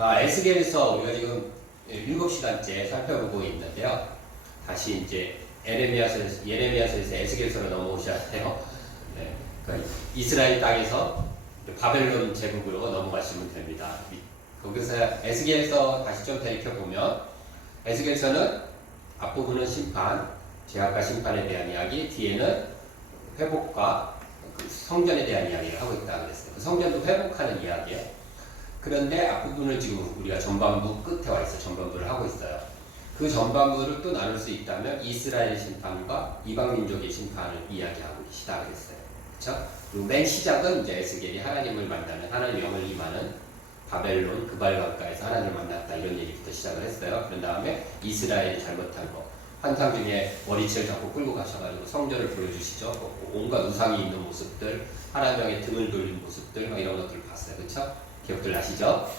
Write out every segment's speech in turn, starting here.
에스겔서 우리가 지금 7시간째 살펴보고 있는데요. 다시 이제 예레미야서에서 에스겔서로 넘어오셔야 돼요. 네, 그러니까 이스라엘 땅에서 바벨론 제국으로 넘어가시면 됩니다. 거기서 에스겔서 다시 좀 되짚어보면 에스겔서는 앞부분은 심판, 죄악과 심판에 대한 이야기, 뒤에는 회복과 성전에 대한 이야기를 하고 있다 그랬어요. 그 성전도 회복하는 이야기예요. 그런데 앞부분을 지금 우리가 전반부 끝에 와 있어 전반부를 하고 있어요. 그 전반부를 또 나눌 수 있다면 이스라엘 심판과 이방 민족의 심판을 이야기하고 계시다 그랬어요. 그렇죠? 그리고 맨 시작은 이제 에스겔이 하나님을 만나는 하나님의 영을 임하는 바벨론 그발강가에서 하나님을 만났다 이런 얘기부터 시작을 했어요. 그런 다음에 이스라엘이 잘못한 거 환상 중에 머리채를 잡고 끌고 가셔가지고 성전을 보여주시죠. 온갖 우상이 있는 모습들, 하나님의 등을 돌린 모습들 막 이런 것들을 봤어요. 그렇죠? 기억들 나시죠?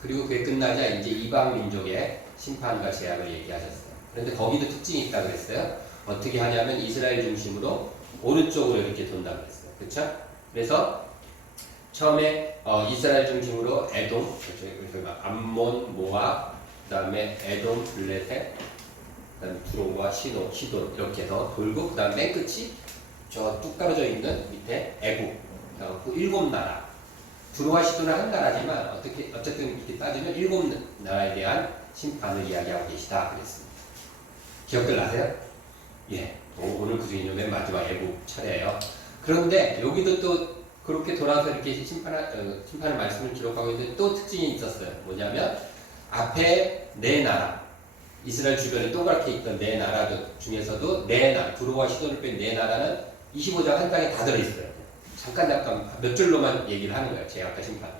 그리고 그게 끝나자 이제 이방 민족의 심판과 재앙을 얘기하셨어요. 그런데 거기도 특징이 있다고 그랬어요. 어떻게 하냐면 이스라엘 중심으로 오른쪽으로 이렇게 돈다고 그랬어요. 그렇죠? 그래서 처음에 이스라엘 중심으로 에돔, 암몬, 모압, 그 다음에 에돔, 블레셋, 그 다음에 두로와 시돈 이렇게 해서 돌고 그 다음 맨 끝이 저 뚝 떨어져 있는 밑에 애국, 그 7나라. 두로와 시돈은 한 나라지만 어쨌든 이렇게 따지면 7나라에 대한 심판을 이야기하고 계시다 그랬습니다. 기억들 나세요? 예. 오늘 그 중에 맨 마지막 애국 차례예요. 그런데 여기도 또 그렇게 돌아서 이렇게 심판의 말씀을 기록하고 있는데 또 특징이 있었어요. 뭐냐면 앞에 네 나라, 이스라엘 주변에 동그랗게 있던 네 나라 중에서도 네 나라, 두로와 시돈을 뺀 네 나라는 25장 한 장에 다 들어있어요. 잠깐 몇 줄로만 얘기를 하는 거예요. 죄악과 심판.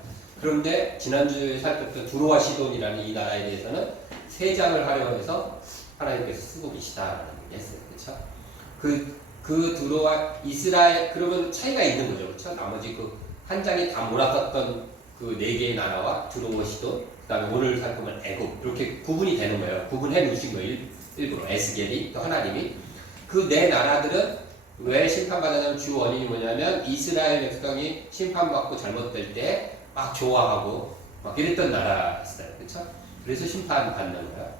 그런데 지난주에 살폈던 두로와 시돈이라는 이 나라에 대해서는 3장을 활용해서 하나님께서 쓰고 계시다라는 얘기 했어요. 그렇죠? 그 두로와 이스라엘 그러면 차이가 있는 거죠. 그렇죠? 나머지 그 한 장에 다 몰아썼던 그 4개의 나라와 두로와 시돈 그다음에 오늘 살펴보면 애국 이렇게 구분이 되는 거예요. 구분해 놓으신 거예요. 일부러 에스겔이 또 하나님이 그 4나라들은 왜 심판받았냐면 주 원인이 뭐냐면 이스라엘 백성이 심판받고 잘못될 때 막 좋아하고 막 이랬던 나라였어요. 그렇죠? 그래서 심판받는 거예요.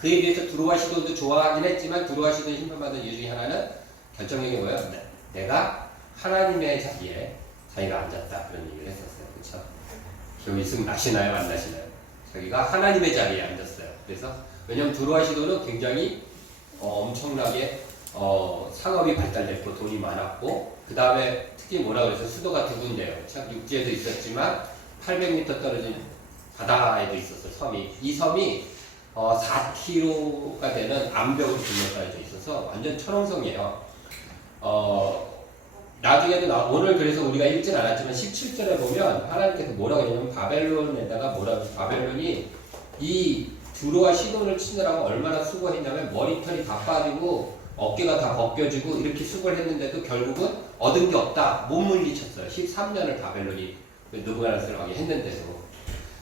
그에 비해서 두로와 시돈도 좋아하긴 했지만 두로와 시돈이 심판받은 이유 중에 하나는 결정적인 게 뭐예요? 내가 하나님의 자리에 자기가 앉았다 그런 얘기를 했었어요. 그렇죠? 기억이 있으면 나시나요? 안 나시나요? 자기가 하나님의 자리에 앉았어요. 그래서 왜냐하면 두로와 시돈은 굉장히 엄청나게 상업이 발달됐고 돈이 많았고 그 다음에 특히 뭐라고 해서 수도가 두 군데예요. 참 육지에도 있었지만 800m 떨어진 바다에도 있었어요. 섬이. 이 섬이 4km가 되는 암벽으로 둘러싸여져 있어서 완전 철옹성이에요. 나중에도 오늘 그래서 우리가 읽진 않았지만 17절에 보면 하나님께서 뭐라고 하냐면 바벨론에다가 바벨론이 이 두로와 시돈을 치느라고 얼마나 수고했냐면 머리털이 다 빠지고 어깨가 다 벗겨지고 이렇게 수고를 했는데도 결국은 얻은 게 없다. 못 물리쳤어요. 13년을 바벨론이 느부갓네살을 했는데도.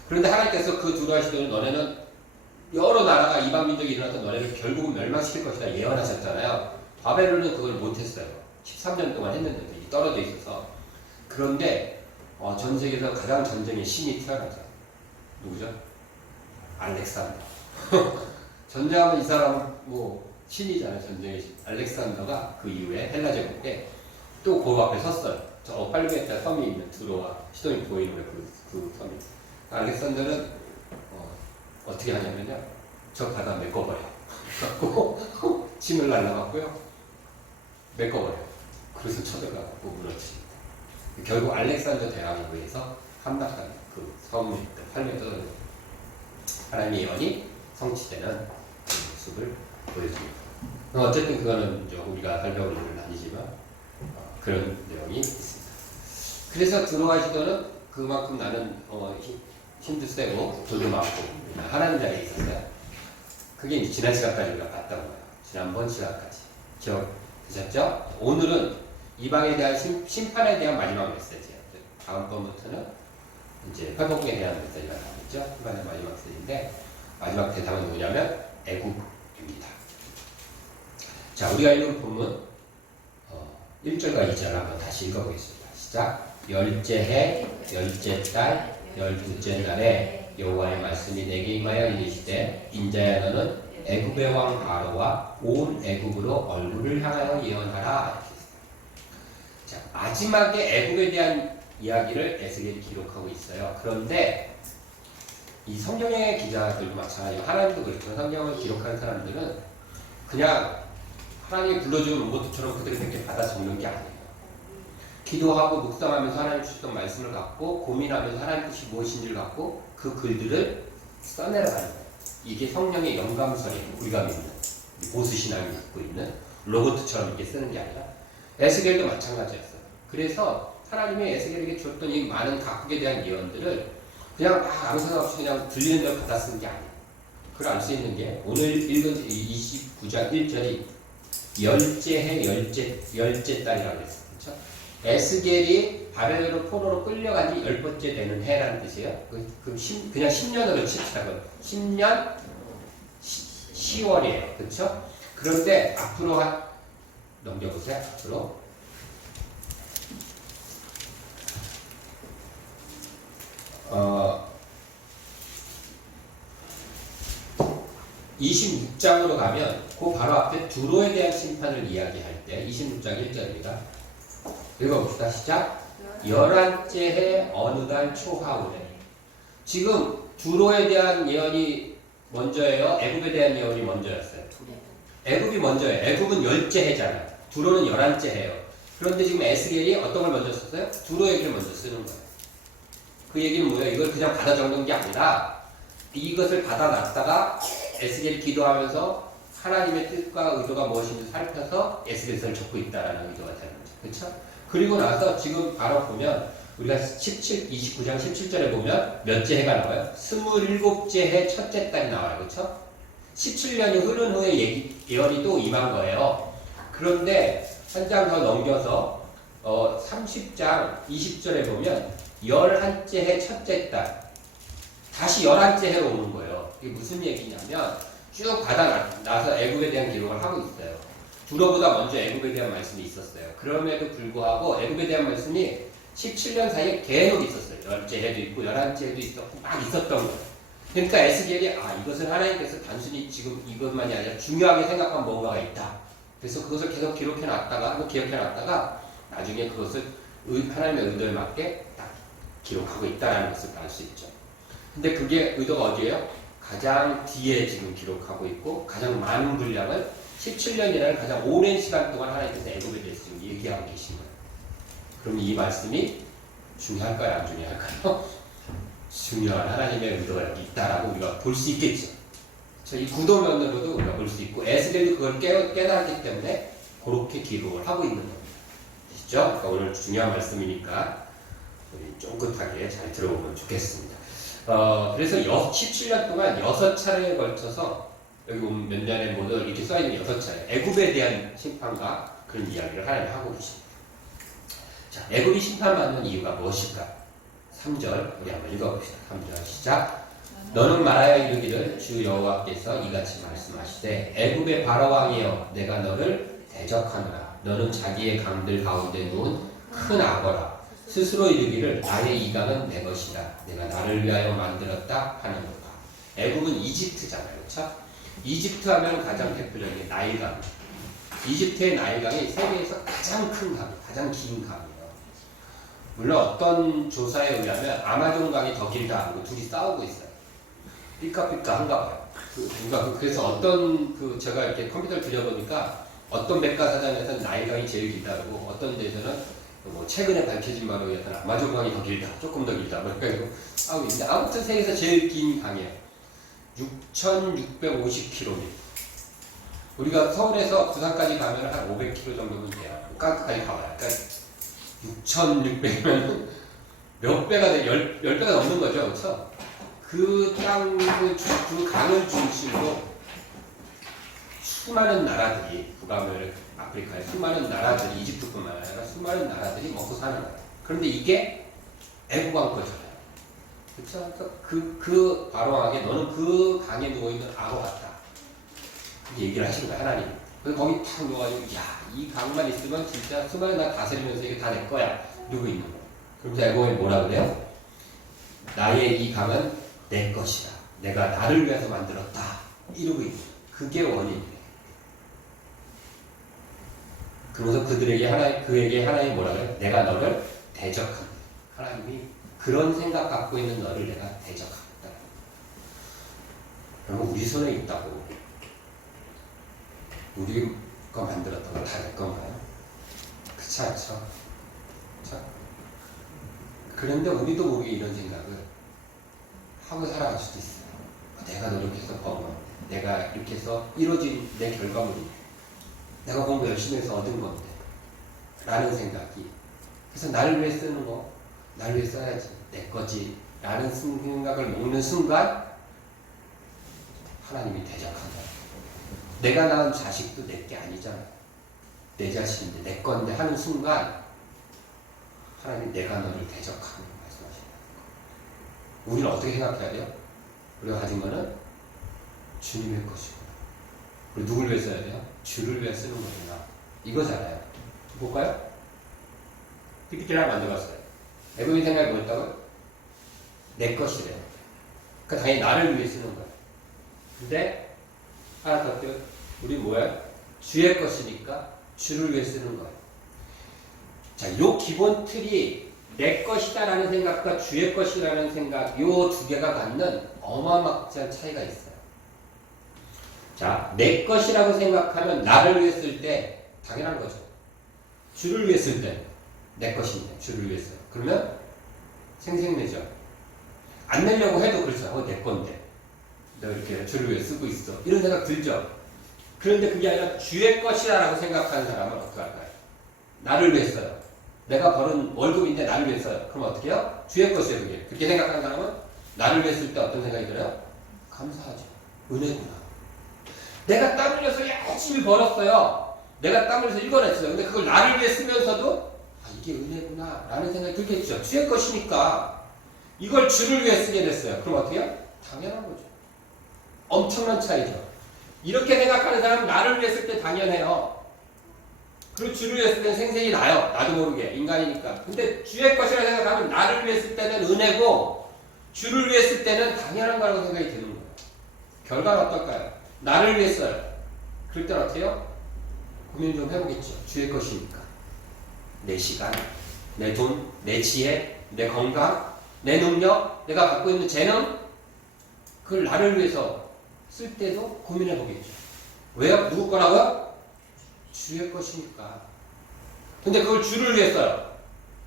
그런데 하나님께서 그 두로와 시돈을 너네는 여러 나라가 이방 민족이 일어나서 너네를 결국은 멸망시킬 것이다 예언하셨잖아요. 바벨론은 그걸 못했어요. 13년 동안 했는데도 떨어져 있어서. 그런데 전 세계에서 가장 전쟁의 신이 태어나죠. 누구죠? 알렉산더. 전쟁하면 이 사람은 신이잖아요. 전쟁의 신. 알렉산더가 그 이후에 헬라 제국 때 또 그 앞에 섰어요. 저 800m 섬이 있는 두로와 시돈이 보이는 그 섬이. 알렉산더는 어떻게 하냐면요. 저 바다 메꿔버려요. 갖고 침을 날라갔고요. 메꿔버려요. 그래서 쳐들어가고 무너집니다. 결국 알렉산더 대왕에 의해서 함락한 그 섬에 8m 하나님의 예언이 성취되는 그 모습을 보여줍니다. 어쨌든 그거는 이제 우리가 살펴볼 일은 아니지만 그런 내용이 있습니다. 그래서 두로와 시돈은 그만큼 나는 힘도 세고 돈도 많고 하나님 자리에 있었어요. 그게 이제 지난 시간까지 우리가 봤던 거예요. 지난번 시간까지 기억되셨죠? 오늘은 이방에 대한 심판에 대한 마지막 메시지예요. 다음번부터는 이제 회복에 대한 메시지가 나오겠죠. 심판의 마지막 메시지인데 마지막 대상은 누구냐면 애국입니다. 자, 우리가 읽은 본문 1절과 2절 한번 다시 읽어보겠습니다. 시작. 열째 해, 열째 달, 12째 날에 여호와의 말씀이 내게 임하여 이르시되 인자야 너는 애굽의 왕 바로와 온 애굽으로 얼굴을 향하여 예언하라. 자, 마지막에 애굽에 대한 이야기를 에스겔이 기록하고 있어요. 그런데 이 성경의 기자들도 마찬가지고 하나님도 그렇죠. 성경을 기록하는 사람들은 그냥 하나님이 불러주는 로봇처럼 그대로 이렇게 받아 적는 게 아니에요. 기도하고 묵상하면서 하나님 주셨던 말씀을 갖고 고민하면서 하나님 뜻이 무엇인지를 갖고 그 글들을 써내려가는 거예요. 이게 성령의 영감설이에요. 우리가 믿는 보수신앙이 갖고 있는 로봇처럼 이렇게 쓰는 게 아니라 에스겔도 마찬가지였어요. 그래서 하나님이 에스겔에게 줬던 이 많은 각국에 대한 예언들을 그냥 막 아무 생각 없이 그냥 들리는 대로 받아 쓰는 게 아니에요. 그걸 알 수 있는 게 오늘 읽은 29장 1절이 열째 달이라고 했어요. 그렇죠? 에스겔이 바벨론 포로로 끌려간 지 10번째 되는 해라는 뜻이에요. 그냥 10년으로 칩시다. 10년 10월이에요. 그렇죠? 그런데 앞으로 넘겨보세요. 앞으로 26장으로 가면 그 바로 앞에 두로에 대한 심판을 이야기할 때 26장 1절입니다. 읽어봅시다. 시작. 11째 해 어느 달 초하오래. 지금 두로에 대한 예언이 먼저예요? 애굽에 대한 예언이 먼저였어요? 애굽이 먼저예요. 애굽은 10째 해잖아요. 두로는 11째 해요. 그런데 지금 에스겔이 어떤 걸 먼저 썼어요? 두로 얘기를 먼저 쓰는 거예요. 그 얘기는 뭐예요? 이걸 그냥 받아 적는 게 아니라 이것을 받아놨다가 에스겔이 기도하면서 하나님의 뜻과 의도가 무엇인지 살펴서 에스겔서를 적고 있다라는 의도가 되는 거죠. 그렇죠? 그리고 나서 지금 바로 보면 우리가 29장 17절에 보면 몇째 해가 나와요? 27째 해 첫째 달이 나와요. 그렇죠? 17년이 흐른 후에 예언이 또 임한 거예요. 그런데 한 장 더 넘겨서 30장 20절에 보면 11째 해 첫째 달 다시 11째 해로 오는 거예요. 이게 무슨 얘기냐면 쭉 받아나서 애굽에 대한 기록을 하고 있어요. 두로보다 먼저 애굽에 대한 말씀이 있었어요. 그럼에도 불구하고 애굽에 대한 말씀이 17년 사이에 계속 있었어요. 10째 해도 있고 11째 해도 있었고 막 있었던 거예요. 그러니까 에스겔이 이것은 하나님께서 단순히 지금 이것만이 아니라 중요하게 생각한 뭔가가 있다. 그래서 그것을 계속 기록해놨다가 기억해놨다가 나중에 그것을 하나님의 의도에 맞게 딱 기록하고 있다는 것을 알 수 있죠. 근데 그게 의도가 어디예요? 가장 뒤에 지금 기록하고 있고 가장 많은 분량을 17년이라는 가장 오랜 시간 동안 하나님께서 애굽에 대해서 지금 얘기하고 계신 거예요. 그럼 이 말씀이 중요할까요? 안 중요할까요? 중요한 하나님의 의도가 여기 있다라고 우리가 볼 수 있겠죠. 이 구도면으로도 우리가 볼 수 있고 에스겔도 그걸 깨달았기 때문에 그렇게 기록을 하고 있는 겁니다. 아시죠? 그러니까 오늘 중요한 말씀이니까 우리 쫑긋하게 잘 들어보면 좋겠습니다. 그래서 17년 동안 6차례에 걸쳐서 여기 보면 몇 년에 모두 이렇게 써있는 6차례 애굽에 대한 심판과 그런 이야기를 하나님 하고 계십니다. 자, 애굽이 심판받는 이유가 무엇일까? 3절 우리 한번 읽어봅시다. 3절 시작. 너는 말하여 이르기를 주 여호와께서 이같이 말씀하시되 애굽의 바로 왕이여 내가 너를 대적하노라. 너는 자기의 강들 가운데 누운 큰 악어라. 스스로 이르기를 나의 이 강은 내 것이라. 내가 나를 위하여 만들었다 하는도다. 애굽은 이집트잖아요. 그렇죠? 이집트 하면 가장 대표적인 게 나일강. 이집트의 나일강이 세계에서 가장 큰 강, 가장 긴 강이에요. 물론 어떤 조사에 의하면 아마존강이 더 길다 하고 둘이 싸우고 있어요. 삐까삐까 한가 봐요. 그래서 제가 이렇게 컴퓨터를 들여보니까 어떤 백과사전에서는 나일강이 제일 길다고 어떤 데서는 뭐 최근에 밝혀진 바로 약간 아마존강이 더 길다, 조금 더 길다, 뭐 그러니까 싸우고 있는데 아무튼 세계에서 제일 긴 강이에요. 6,650km. 우리가 서울에서 부산까지 가면 한 500km 정도면 돼요. 깡까지 가봐요. 그러니까 6,600면 몇 배가 돼? 10배가 넘는 거죠. 그렇죠? 그 강을 중심으로 수많은 나라들이, 북아프리카의 수많은 나라들이, 이집트뿐만 아니라 수많은 나라들이 먹고 사는 거예요. 그런데 이게 애국왕 거잖아요. 그쵸? 그 바로왕에게 너는 그 강에 누워있는 악어 같다. 얘기를 하시는 거야, 하나님. 그래서 거기 탁 누워가지고, 이 강만 있으면 진짜 수많은 나라 다스리면서 이게 다 내 거야. 이러고 있는 거야. 그러면서 애국왕이 뭐라 그래요? 나의 이 강은 내 것이다. 내가 나를 위해서 만들었다. 이러고 있는 그게 원인이에요. 그러면서 그에게 하나님이 뭐라 그래요? 내가 너를 대적한다. 하나님이 그런 생각 갖고 있는 너를 내가 대적한다. 그러면 우리 손에 있다고 우리가 만들었던 건 다 내 건가요? 그렇지 않죠? 그렇죠? 그런데 우리도 모르게 이런 생각을 하고 살아갈 수도 있어요. 내가 노력해서 버는 내가 이렇게 해서 이루어진 내 결과물이 내가 공부 열심히 해서 얻은 건데 라는 생각이 그래서 나를 위해 쓰는 거 나를 위해 써야지 내 거지 라는 생각을 먹는 순간 하나님이 대적한다. 내가 낳은 자식도 내 게 아니잖아. 내 자식인데 내 건데 하는 순간 하나님 내가 너를 대적하는 말씀하시는 거예요. 우리는 어떻게 생각해야 돼요? 우리가 가진 거는 주님의 것이구나. 우리 누굴 위해 써야 돼요? 주를 위해 쓰는 거구나. 이거잖아요. 볼까요? PPT 하나 만들어봤어요. 애국인 생각이 뭐였다고요? 내 것이래요. 그러니까 당연히 나를 위해 쓰는 거예요. 근데 하나 더 띄워. 우리 뭐야? 주의 것이니까 주를 위해 쓰는 거예요. 자, 요 기본 틀이 내 것이다라는 생각과 주의 것이라는 생각, 요 두 개가 갖는 어마어마한 차이가 있어요. 자, 내 것이라고 생각하면 나를 위해 쓸 때 당연한 거죠. 주를 위해 쓸 때 내 것인데 주를 위해서. 그러면 생색내죠. 안 내려고 해도 그렇죠. 내 건데. 내가 이렇게 주를 위해 쓰고 있어. 이런 생각 들죠. 그런데 그게 아니라 주의 것이라고 생각하는 사람은 어떻게 할까요? 나를 위해 써요. 내가 벌은 월급인데 나를 위해 써요. 그럼 어떻게 해요? 주의 것이에요, 그게. 그렇게 생각하는 사람은 나를 위해 쓸 때 어떤 생각이 들어요? 감사하죠. 은혜구나. 내가 땀 흘려서 열심히 벌었어요. 내가 땀 흘려서 읽어냈어요. 근데 그걸 나를 위해 쓰면서도 이게 은혜구나 라는 생각이 들겠죠. 주의 것이니까 이걸 주를 위해 쓰게 됐어요. 그럼 어떻게 해요? 당연한 거죠. 엄청난 차이죠. 이렇게 생각하는 사람은 나를 위해 쓸 때 당연해요. 그리고 주를 위해 쓸 때는 생색이 나요. 나도 모르게. 인간이니까. 근데 주의 것이라고 생각하면 나를 위해 쓸 때는 은혜고 주를 위해 쓸 때는 당연한 거라고 생각이 드는 거예요. 결과는 어떨까요? 나를 위해 써요. 그럴 때는 어떻게 해요? 고민 좀 해보겠죠. 주의 것이니까. 내 시간, 내 돈, 내 지혜, 내 건강, 내 능력, 내가 갖고 있는 재능 그걸 나를 위해서 쓸 때도 고민해 보겠죠. 왜요? 누구 거라고요? 주의 것이니까. 근데 그걸 주를 위해 써요.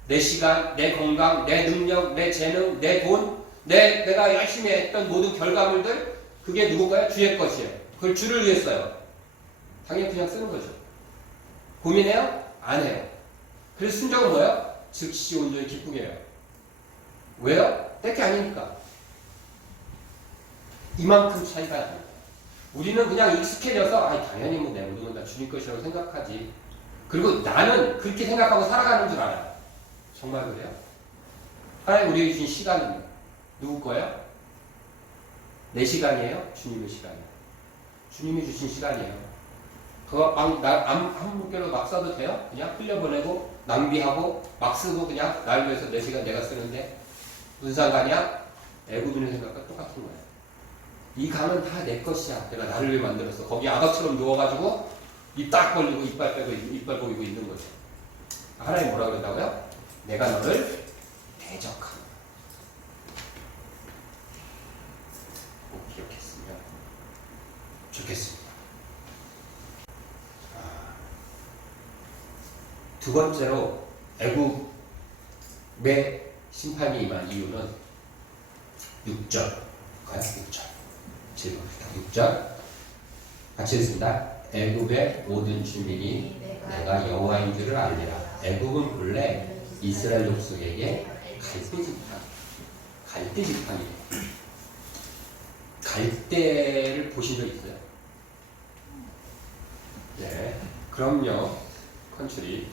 내 시간, 내 건강, 내 능력, 내 재능, 내 돈, 내가 열심히 했던 모든 결과물들 그게 누군가요? 주의 것이에요. 그걸 주를 위해 써요. 당연히 그냥 쓰는 거죠. 고민해요? 안 해요. 그래서 순종은 뭐예요? 즉시 온전히 기쁘게 해요. 왜요? 내게 아니니까. 이만큼 차이가 납니다. 우리는 그냥 익숙해져서 당연히 내 모든 건 다 주님 것이라고 생각하지. 그리고 나는 그렇게 생각하고 살아가는 줄 알아요. 정말 그래요? 하나님 우리에게 주신 시간은 누구 거예요? 내 시간이에요? 주님의 시간이에요. 주님이 주신 시간이에요. 그거 한 목표로 막 써도 돼요? 그냥 흘려보내고 낭비하고 막 쓰고 그냥 날 위해서 내 시간 내가 쓰는데 무슨 상관이야? 애굽인의 생각과 똑같은 거예요. 이 강은 다 내 것이야. 내가 나를 위해 만들었어. 거기 아덕처럼 누워가지고 입 딱 벌리고 이빨 빼고 이빨 보이고 있는 거죠. 하나님 뭐라 그런다고요? 내가 너를 대적한다. 꼭 기억했으면 좋겠습니다. 두 번째로 애굽의 심판이 임한 이유는 6절. 6절. 질문입니다. 6절. 같이 읽습니다. 애굽의 모든 주민이 내가 여호와인 줄을 알리라. 애굽은 본래 이스라엘 족속에게 갈대 지팡이에요. 갈대를 보신 적 있어요? 네. 그럼요. 컨츄리.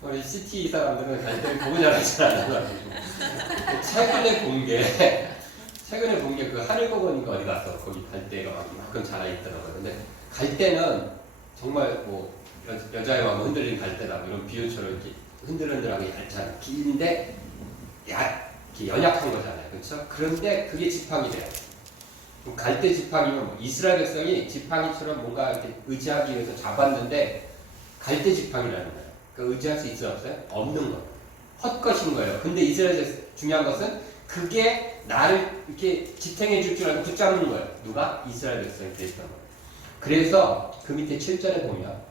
우리 시티 사람들은 갈대를 보고 자라지 않아요. 최근에 본 게 그 하늘공원인가 어디 가서 거기 갈대가 막 이만큼 자라있더라고요. 근데 갈대는 정말 뭐 여자의 마음 흔들린 갈대다 이런 비유처럼 이렇게 흔들흔들하게 얇잖아요. 긴데 이렇게 연약한 거잖아요. 그렇죠? 그런데 그게 지팡이 돼요. 갈대 지팡이면 뭐 이스라엘 백성이 지팡이처럼 뭔가 이렇게 의지하기 위해서 잡았는데 갈대 지팡이라는 거예요. 그러니까 의지할 수 있어 없어요? 없는 거예요. 헛것인 거예요. 근데 이스라엘 중요한 것은 그게 나를 이렇게 지탱해 줄 줄 알고 붙잡는 거예요. 누가? 이스라엘 백성이 됐던 거예요. 그래서 그 밑에 7절에 보면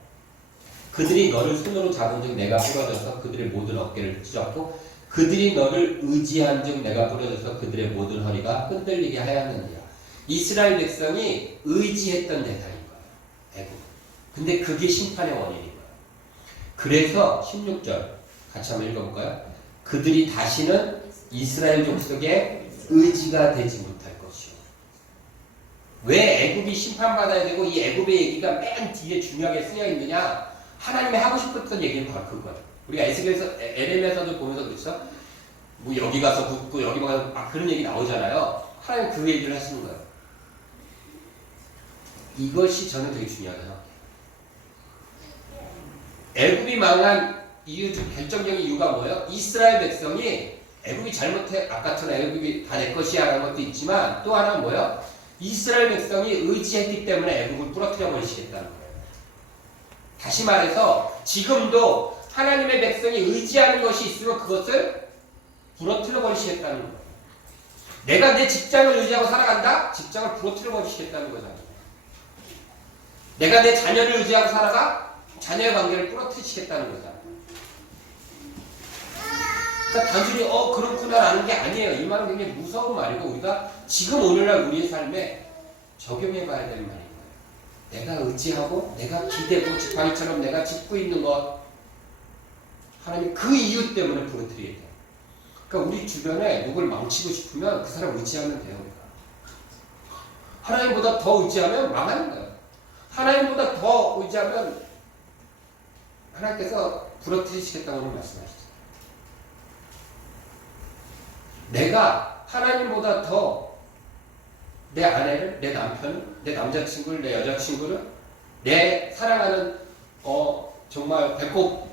그들이 너를 손으로 잡은 즉 내가 부러져서 그들의 모든 어깨를 붙잡고 그들이 너를 의지한 즉 내가 부러져서 그들의 모든 허리가 흔들리게 하였느니라. 이스라엘 백성이 의지했던 대상인 거예요. 애국. 근데 그게 심판의 원인인 거예요. 그래서 16절 같이 한번 읽어볼까요? 그들이 다시는 이스라엘 족속의 의지가 되지 못할 것이요. 왜 애굽이 심판받아야 되고 이 애굽의 얘기가 맨 뒤에 중요하게 쓰여 있느냐? 하나님이 하고 싶었던 얘기는 바로 그거예요. 우리가 에스겔에서 에레미야서도 보면서 그렇죠? 뭐 여기 가서 붙고 여기 가서 막 그런 얘기 나오잖아요. 하나님 그 얘기를 하시는 거예요. 이것이 저는 되게 중요하다고 생각해요. 애굽이 망한 이유 중 결정적인 이유가 뭐예요? 이스라엘 백성이 애굽이 잘못해 아까처럼 애굽이 다 내 것이야 라는 것도 있지만 또 하나는 뭐예요? 이스라엘 백성이 의지했기 때문에 애굽을 부러뜨려 버리시겠다는 거예요. 다시 말해서 지금도 하나님의 백성이 의지하는 것이 있으면 그것을 부러뜨려 버리시겠다는 거예요. 내가 내 직장을 의지하고 살아간다? 직장을 부러뜨려 버리시겠다는 거잖아요. 내가 내 자녀를 의지하고 살아가? 자녀의 관계를 부러뜨리시겠다는 거잖아요. 그러니까 단순히 그렇구나라는 게 아니에요. 이 말은 굉장히 무서운 말이고 우리가 지금 오늘날 우리의 삶에 적용해 봐야 되는 말인 거예요. 내가 의지하고 내가 기대고 지팡이처럼 내가 짚고 있는 것 하나님 그 이유 때문에 부러뜨리게 돼요. 그러니까 우리 주변에 누굴 망치고 싶으면 그 사람 의지하면 돼요. 하나님보다 더 의지하면 망하는 거예요. 하나님보다 더 의지하면 하나님께서 부러뜨리시겠다고 말씀하시죠. 내가 하나님보다 더 내 아내를, 내 남편을, 내 남자친구를, 내 여자친구를, 내 사랑하는 정말 배꼽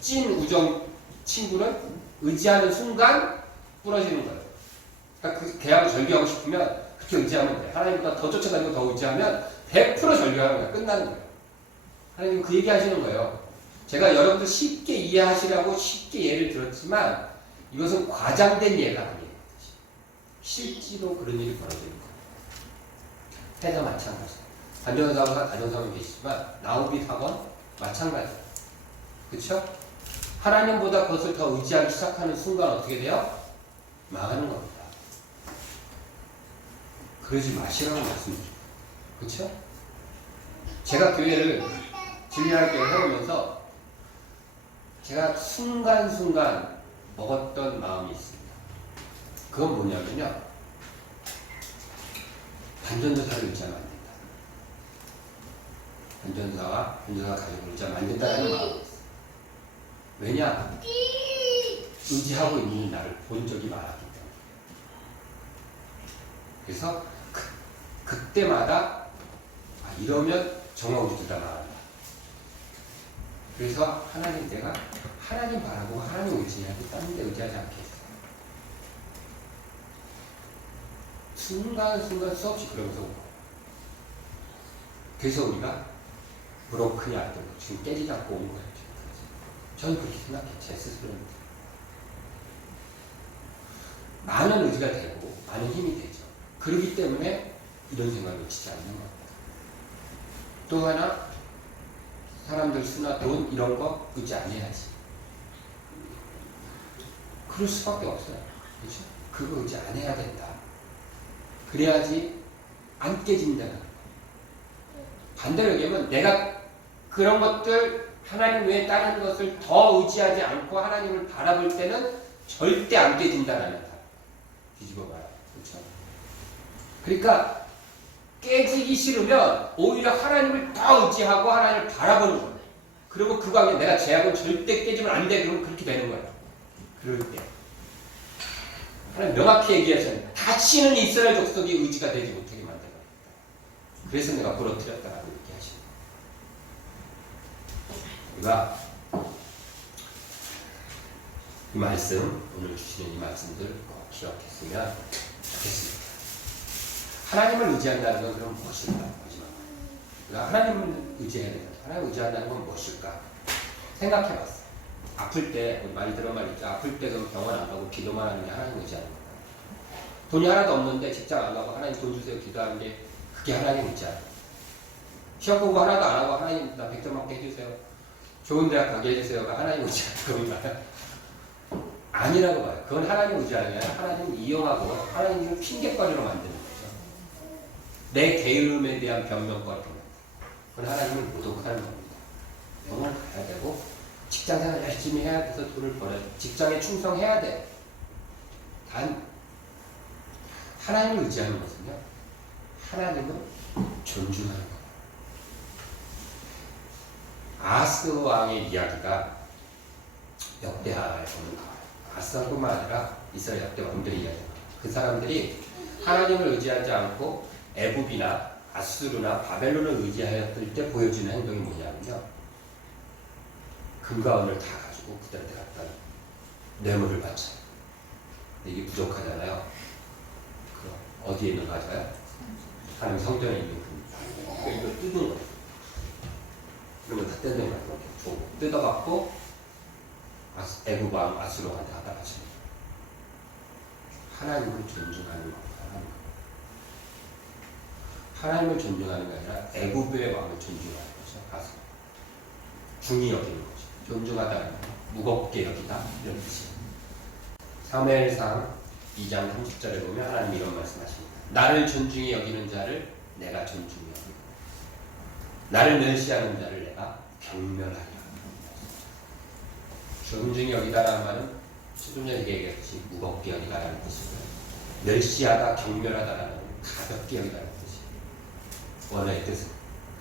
찐 우정 친구를 의지하는 순간 부러지는 거예요. 그러니까 그 계약을 절개하고 싶으면 그렇게 의지하면 돼요. 하나님보다 더 쫓아다니고 더 의지하면 100% 절개하는 거예요. 끝나는 거예요. 하나님은 그 얘기 하시는 거예요. 제가 여러분들 쉽게 이해하시라고 쉽게 예를 들었지만 이것은 과장된 예가 아니에요. 실제로 그런 일이 벌어지는 거예요. 회사 마찬가지예요. 간전사가 가정사가 계시지만 나우빗 학원 마찬가지예요. 그렇죠? 하나님보다 그것을 더 의지하기 시작하는 순간 어떻게 돼요? 망하는 겁니다. 그러지 마시라는 말씀이죠. 그렇죠? 제가 교회를 진리학교를 해오면서 제가 순간순간 먹었던 마음이 있습니다. 그건 뭐냐면요. 반전도사를 의지하면 안 된다. 반전도사 가족을 의지하면 안 된다는 마음이 있어요. 왜냐? 의지하고 있는 나를 본 적이 많았기 때문에. 그래서 그때마다 이러면 정말 우주다 나간다. 그래서 하나님 내가 하나님 바라보고 하나님 의지하고 다른 데 의지하지 않겠어. 순간순간 수없이 그러면서 오고. 그래서 우리가 브로크야 지금 깨지지 않고 온 거예요. 저는 그렇게 생각해요. 제 스스로는. 많은 의지가 되고 많은 힘이 되죠. 그렇기 때문에 이런 생각을 놓치지 않는 겁니다. 또 하나 사람들 수나 돈 이런 거 의지 안 해야지. 그럴 수밖에 없어요. 그렇죠? 그거 의지 안 해야 된다. 그래야지 안 깨진다는 거예요. 반대로 얘기하면 내가 그런 것들 하나님 외에 다른 것을 더 의지하지 않고 하나님을 바라볼 때는 절대 안 깨진다라는 거. 뒤집어 봐요. 그렇죠? 그러니까 깨지기 싫으면 오히려 하나님을 더 의지하고 하나님을 바라보는 거예요. 그리고 그 관계 내가 제약은 절대 깨지면 안 돼. 그러면 그렇게 되는 거예요. 그럴 때. 하나님 명확히 얘기하셨는데 다시는 이스라엘 족속이 의지가 되지 못하게 만들어야겠다. 그래서 내가 부러뜨렸다라고 얘기하시는 거예요. 우리가 이 말씀, 오늘 주시는 이 말씀들 꼭 기억했으면 좋겠습니다. 하나님을 의지한다는 건 그럼 무엇일까? 마지막 하나님을 의지해야 돼요. 하나님을 의지한다는 건 무엇일까? 생각해봤어요. 아플 때, 많이 들은 말 있죠. 아플 때 그럼 병원 안 가고 기도만 하는 게 하나님 의지하는 거예요. 돈이 하나도 없는데 직장 안 가고 하나님 돈 주세요 기도하는 게 그게 하나님 의지하는 거예요. 시험 공부 하나도 안 하고 하나님 나 100점 맞게 해주세요. 좋은 대학 가게 해주세요가 하나님 의지하는 건가요? 아니라고 봐요. 그건 하나님 의지하는 게 아니라 하나님을 이용하고 하나님을 핑계거리로 만드는 거죠. 내 게으름에 대한 변명거리. 그건 하나님을 모독하는 겁니다. 병원 가야 되고 직장생활 열심히 해야 돼서 돈을 벌어야 돼. 직장에 충성해야 돼. 단 하나님을 의지하는 것은요. 하나님을 존중하는 거예요. 아하스 왕의 이야기가 역대하에 보면 나와요. 아하스 왕뿐만 아니라 이스라엘 역대 왕들의 이야기가 그 사람들이 하나님을 의지하지 않고 애굽이나 아수르나 바벨론을 의지하였을 때 보여주는 행동이 뭐냐면요. 금과 은을 다 가지고 그들한테 갖다 뇌물을 바쳐요. 근데 이게 부족하잖아요. 그럼 어디에 있는 거 가져요? 하나님 성전에 있는 금. 이거 뜯는 거예요. 그러면 다 뜯는 거예요. 이렇게 주고 뜯어갖고 애굽 왕 아수르한테 갖다 바칩니다. 하나님을 존중하는 겁니다. 하나님을 존중하는 게 아니라 애굽의 왕을 존중하는 거죠. 아수르. 중히 여기는 거죠. 존중하다는 거, 무겁게 여기다 이런 뜻이에요. 사무엘상 2장 30절에 보면 하나님 이런 말씀하십니다. 나를 존중히 여기는 자를 내가 존중히 여기고 나를 멸시하는 자를 내가 경멸하리 하리라. 존중히 여기다라는 말은 좀 전에 얘기했듯이 무겁게 여기다라는 뜻이고요. 멸시하다, 경멸하다라는 가볍게 여기다라는 뜻이에요. 원어의 뜻은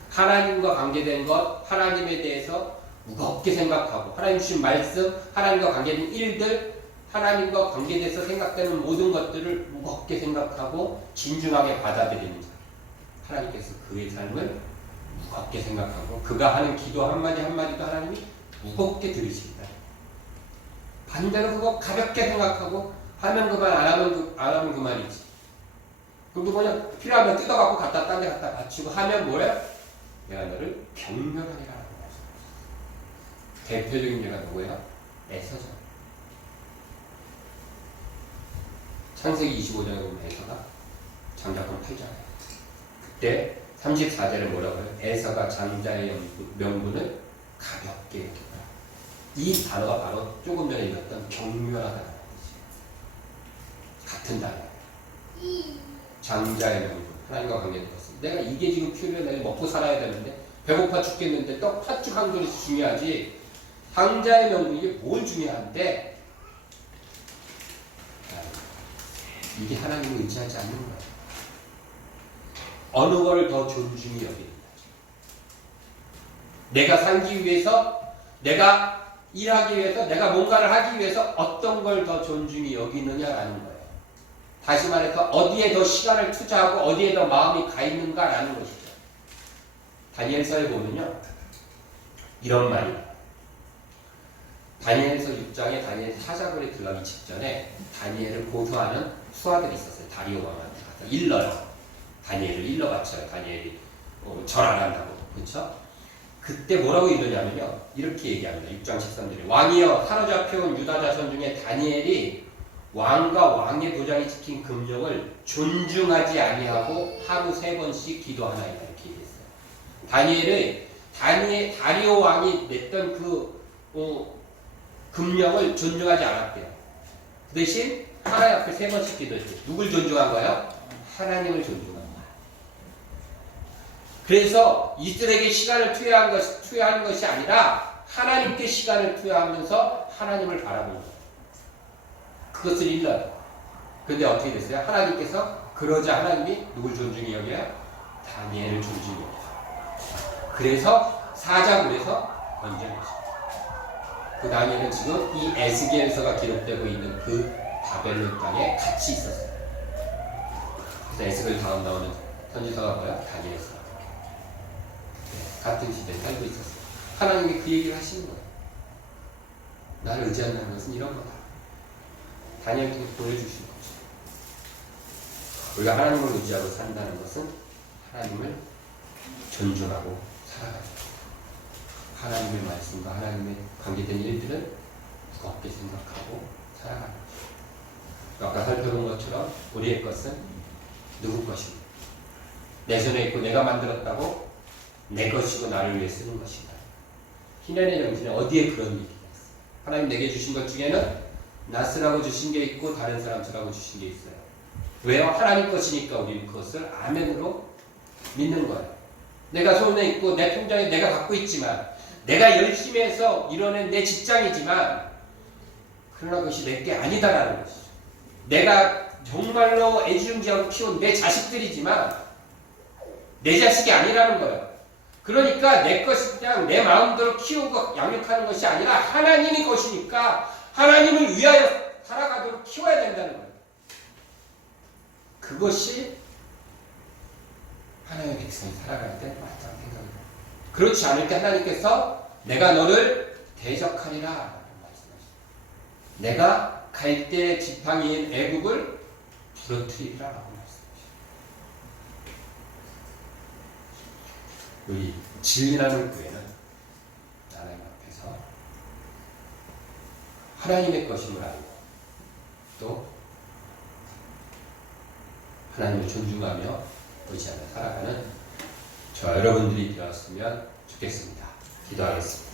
하나님과 관계된 것, 하나님에 대해서 무겁게 생각하고 하나님 주신 말씀, 하나님과 관계된 일들, 하나님과 관계돼서 생각되는 모든 것들을 무겁게 생각하고 진중하게 받아들이는 자. 하나님께서 그의 삶을 무겁게 생각하고 그가 하는 기도 한마디 한마디도 하나님이 무겁게 들으십니다. 반대로 그거 가볍게 생각하고 하면 그만 안 하면 그만이지. 그리고 그냥 필요하면 뜯어갖고 갖다 딴 데 갖다 바치고 하면 뭐예요? 내가 너를 경멸하리라. 대표적인 예가 누구예요? 에서죠. 창세기 25장에 보면 에서가 장자권 팔잖아요. 그때 34절에 뭐라고 해요? 에서가 장자의 명분을 가볍게 여겼다. 이 단어가 바로 조금 전에 읽었던 경멸하다는 뜻이에요. 같은 단어예요. 장자의 명분, 하나님과 관계된 것은 내가 이게 지금 필요해. 내가 먹고 살아야 되는데 배고파 죽겠는데 떡 팥죽 한 그릇이 중요하지 장자의 명분 이게 뭘 중요한데 이게 하나님을 의지하지 않는 거예요. 어느 걸 더 존중히 여기는 거죠. 내가 살기 위해서, 내가 일하기 위해서, 내가 뭔가를 하기 위해서 어떤 걸 더 존중히 여기느냐라는 거예요. 다시 말해서 어디에 더 시간을 투자하고 어디에 더 마음이 가 있는가라는 것이죠. 다니엘서에 보면요. 이런 말이 다니엘서 6장에 다니엘 사자굴에 들어가기 직전에 다니엘을 고소하는 수하들이 있었어요. 다리오 왕한테 가서 일러요. 다니엘을 일러 바쳐요. 다니엘이 절 안 한다고. 그렇죠? 그때 뭐라고 이러냐면요. 이렇게 얘기합니다. 6장 13절에 왕이여 사로잡혀온 유다 자손 중에 다니엘이 왕과 왕의 도장이 찍힌 금령을 존중하지 아니하고 하루 3번씩 기도하나이다. 이렇게 얘기했어요. 다리오 왕이 냈던 그 금령을 존중하지 않았대요. 그 대신 하나님 앞에 3번씩 기도했대요. 누굴 존중한 거예요? 하나님을 존중한 거예요. 그래서 이들에게 시간을 투여하는 것이 아니라 하나님께 시간을 투여하면서 하나님을 바라보는 거예요. 그것을 일러요. 그런데 어떻게 됐어요? 하나님께서 그러자 하나님이 누굴 존중히 여겨요? 다니엘을 존중히 여겨요. 그래서 사자굴에서 건진 것입니다. 그 다니엘은 지금 이 에스겔서가 기록되고 있는 그 바벨론 땅에 같이 있었어요. 그래서 에스겔 다음 나오는 선지서가 뭐야? 다니엘서. 같은 시대에 살고 있었어요. 하나님이 그 얘기를 하시는 거예요. 나를 의지한다는 것은 이런 거다. 다니엘을 통해서 보여주신 거죠. 우리가 하나님을 의지하고 산다는 것은 하나님을 존중하고 살아가는 거예요. 하나님의 말씀과 하나님의 관계된 일들은 무겁게 생각하고 살아가는 거죠. 아까 살펴본 것처럼 우리의 것은 누구 것입니까? 내 손에 있고 내가 만들었다고 내 것이고 나를 위해 쓰는 것인가? 희년의 정신에 어디에 그런 얘기가 있어요? 하나님 내게 주신 것 중에는 나 쓰라고 주신 게 있고 다른 사람 쓰라고 주신 게 있어요. 왜요? 하나님 것이니까 우리는 그것을 아멘으로 믿는 거예요. 내가 손에 있고 내 통장에 내가 갖고 있지만 내가 열심히 해서 이뤄낸 내 직장이지만 그러나 그것이 내게 아니다라는 것이죠. 내가 정말로 애지중지하고 키운 내 자식들이지만 내 자식이 아니라는 거예요. 그러니까 내 것이 그냥 내 마음대로 키우고 양육하는 것이 아니라 하나님이 것이니까 하나님을 위하여 살아가도록 키워야 된다는 거예요. 그것이 하나님의 백성이 살아갈 때 맞다는 생각입니다. 그렇지 않을 때 하나님께서 내가 너를 대적하리라 라고 말씀하십니다. 내가 갈대 지팡이인 애국을 부러뜨리리라 라고 말씀하십니다. 우리 진리라는 교회는 하나님 앞에서 하나님의 것임을 알고 또 하나님을 존중하며 의지하며 살아가는 저와 여러분들이 되었으면 좋겠습니다. 기도하겠습니다.